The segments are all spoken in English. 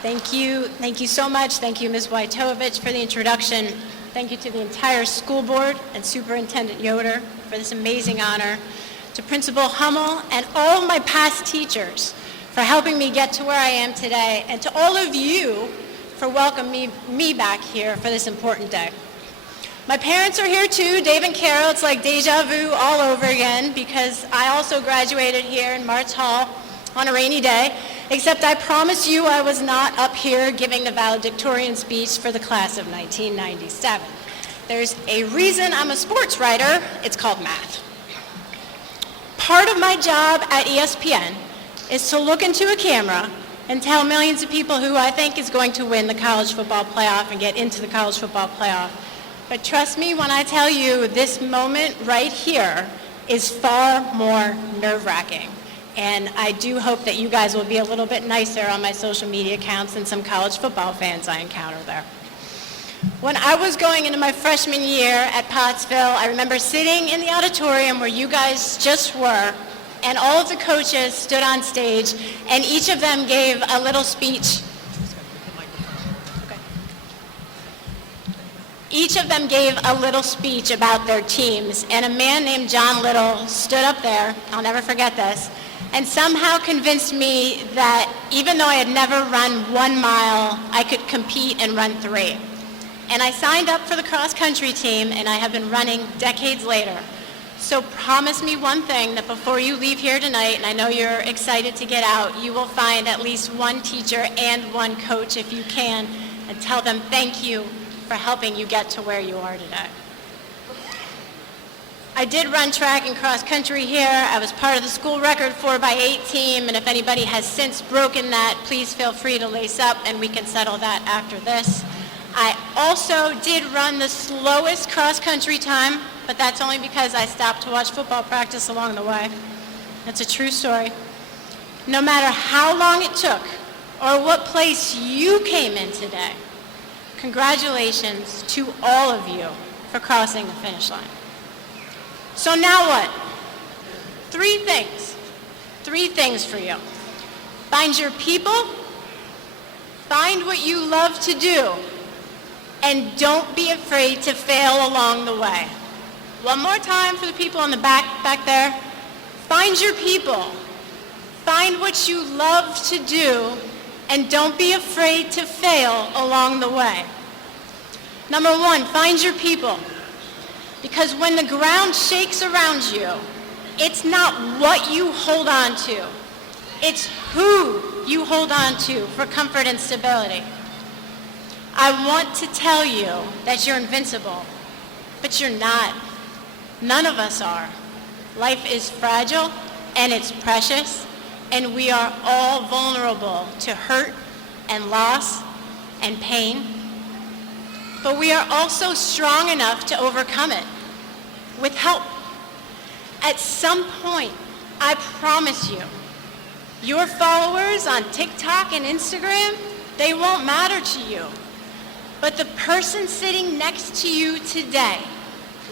Thank you so much. Thank you, Ms. Wojtowicz, for the introduction. Thank you to the entire school board and Superintendent Yoder for this amazing honor, to Principal Hummel and all of my past teachers for helping me get to where I am today, and to all of you for welcoming me back here for this important day. My parents are here too, Dave and Carol. It's like deja vu all over again because I also graduated here in Martz Hall on a rainy day, except I promise you I was not up here giving the valedictorian speech for the class of 1997. There's a reason I'm a sports writer. It's called math. Part of my job at ESPN is to look into a camera and tell millions of people who I think is going to win the college football playoff and get into the college football playoff. But trust me when I tell you this moment right here is far more nerve-wracking. And I do hope that you guys will be a little bit nicer on my social media accounts than some college football fans I encounter there. When I was going into my freshman year at Pottsville, I remember sitting in the auditorium where you guys just were, and all of the coaches stood on stage, and each of them gave a little speech. Each of them gave a little speech about their teams, and a man named John Little stood up there, I'll never forget this, and somehow convinced me that even though I had never run 1 mile, I could compete and run 3. And I signed up for the cross-country team, and I have been running decades later. So promise me one thing, that before you leave here tonight, and I know you're excited to get out, you will find at least one teacher and one coach if you can, and tell them thank you for helping you get to where you are today. I did run track and cross country here. I was part of the school record 4x8 team, and if anybody has since broken that, please feel free to lace up and we can settle that after this. I also did run the slowest cross country time, but that's only because I stopped to watch football practice along the way. That's a true story. No matter how long it took or what place you came in today, congratulations to all of you for crossing the finish line. So now what? 3 things. 3 things for you. Find your people, find what you love to do, and don't be afraid to fail along the way. One more time for the people in the back there. Find your people, find what you love to do, and don't be afraid to fail along the way. Number 1, find your people. Because when the ground shakes around you, it's not what you hold on to, it's who you hold on to for comfort and stability. I want to tell you that you're invincible, but you're not. None of us are. Life is fragile and it's precious, and we are all vulnerable to hurt and loss and pain. But we are also strong enough to overcome it with help. At some point, I promise you, your followers on TikTok and Instagram, they won't matter to you. But the person sitting next to you today,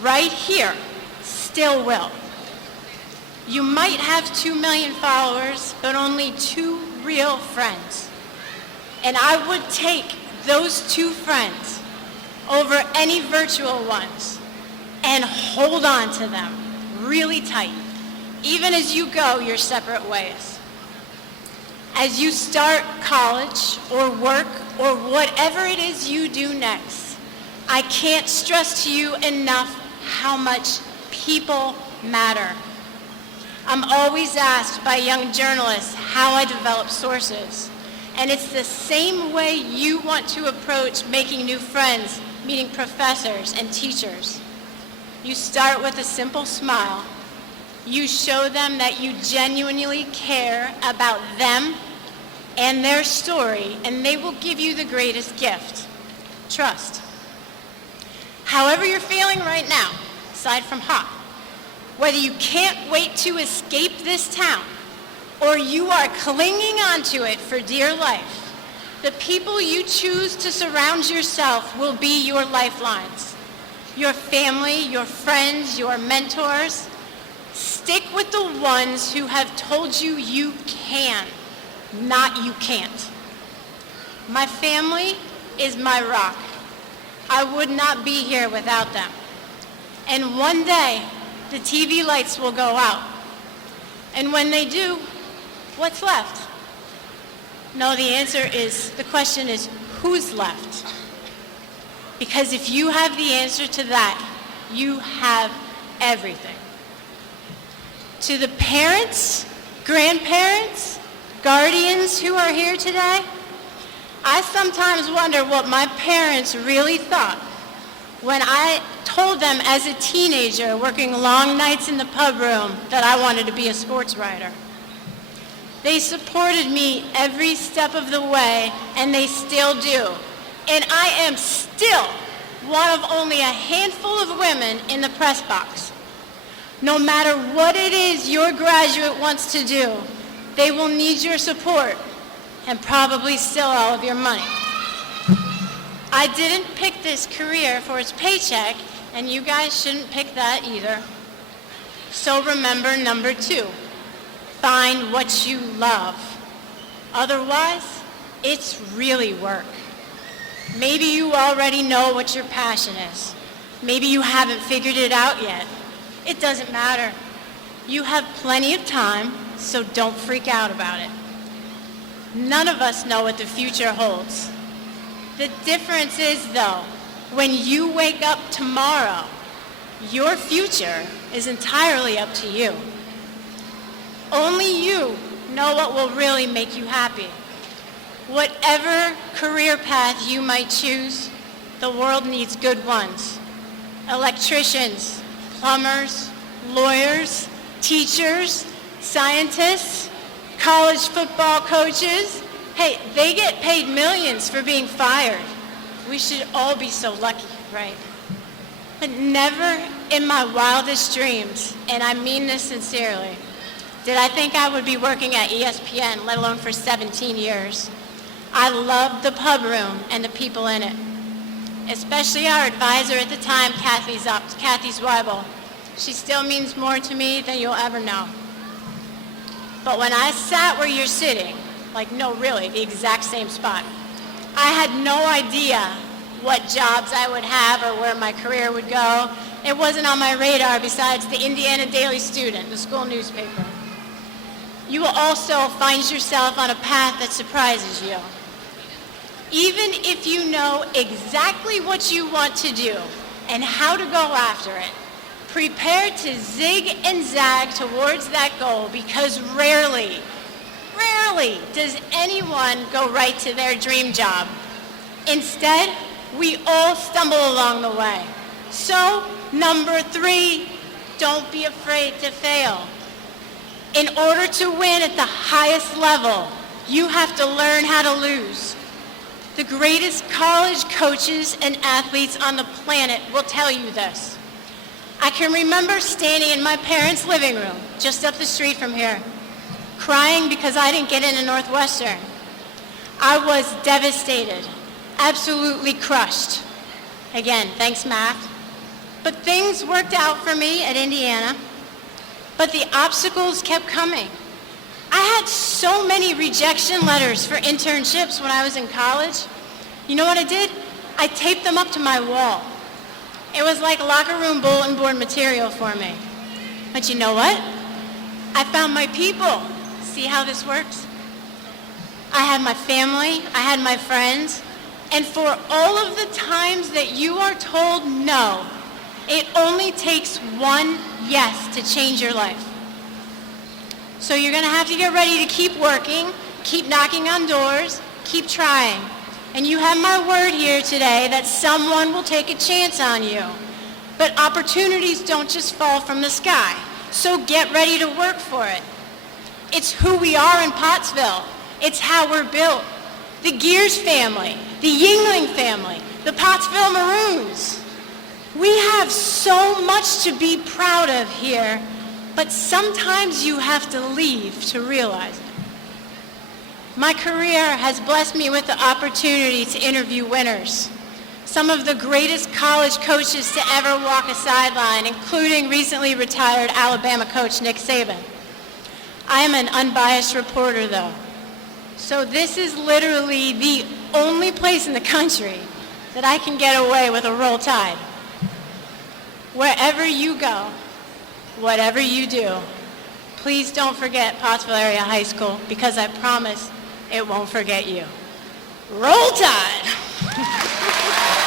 right here, still will. You might have 2 million followers, but only 2 real friends. And I would take those 2 friends over any virtual ones and hold on to them really tight, even as you go your separate ways. As you start college or work or whatever it is you do next, I can't stress to you enough how much people matter. I'm always asked by young journalists how I develop sources, and it's the same way you want to approach making new friends, meeting professors and teachers. You start with a simple smile. You show them that you genuinely care about them and their story, and they will give you the greatest gift, trust. However you're feeling right now, aside from hot, whether you can't wait to escape this town or you are clinging onto it for dear life, the people you choose to surround yourself will be your lifelines. Your family, your friends, your mentors. Stick with the ones who have told you you can, not you can't. My family is my rock. I would not be here without them. And one day, the TV lights will go out. And when they do, what's left? No, the question is, who's left? Because if you have the answer to that, you have everything. To the parents, grandparents, guardians who are here today, I sometimes wonder what my parents really thought when I told them as a teenager working long nights in the pub room that I wanted to be a sports writer. They supported me every step of the way, and they still do. And I am still one of only a handful of women in the press box. No matter what it is your graduate wants to do, they will need your support and probably still all of your money. I didn't pick this career for its paycheck, and you guys shouldn't pick that either. So remember number 2, find what you love. Otherwise, it's really work. Maybe you already know what your passion is. Maybe you haven't figured it out yet. It doesn't matter. You have plenty of time, so don't freak out about it. None of us know what the future holds. The difference is, though, when you wake up tomorrow, your future is entirely up to you. Only you know what will really make you happy. Whatever career path you might choose, the world needs good ones. Electricians, plumbers, lawyers, teachers, scientists, college football coaches. Hey, they get paid millions for being fired. We should all be so lucky, right? But never in my wildest dreams, and I mean this sincerely, did I think I would be working at ESPN, let alone for 17 years. I loved the pub room and the people in it, especially our advisor at the time, Kathy Zweibel. She still means more to me than you'll ever know. But when I sat where you're sitting, no, really, the exact same spot, I had no idea what jobs I would have or where my career would go. It wasn't on my radar besides the Indiana Daily Student, the school newspaper. You will also find yourself on a path that surprises you. Even if you know exactly what you want to do and how to go after it, prepare to zig and zag towards that goal, because rarely does anyone go right to their dream job. Instead, we all stumble along the way. So, number 3, don't be afraid to fail. In order to win at the highest level, you have to learn how to lose. The greatest college coaches and athletes on the planet will tell you this. I can remember standing in my parents' living room, just up the street from here, crying because I didn't get into Northwestern. I was devastated, absolutely crushed. Again, thanks math. But things worked out for me at Indiana, but the obstacles kept coming. I had so many rejection letters for internships when I was in college. You know what I did? I taped them up to my wall. It was like locker room bulletin board material for me. But you know what? I found my people. See how this works? I had my family, I had my friends, and for all of the times that you are told no, it only takes one yes to change your life. So you're going to have to get ready to keep working, keep knocking on doors, keep trying. And you have my word here today that someone will take a chance on you. But opportunities don't just fall from the sky. So get ready to work for it. It's who we are in Pottsville. It's how we're built. The Gears family, the Yingling family, the Pottsville Maroons. We have so much to be proud of here, but sometimes you have to leave to realize it. My career has blessed me with the opportunity to interview winners, some of the greatest college coaches to ever walk a sideline, including recently retired Alabama coach Nick Saban. I am an unbiased reporter, though. So this is literally the only place in the country that I can get away with a roll tide. Wherever you go, whatever you do, please don't forget Pottsville Area High School, because I promise it won't forget you. Roll Tide!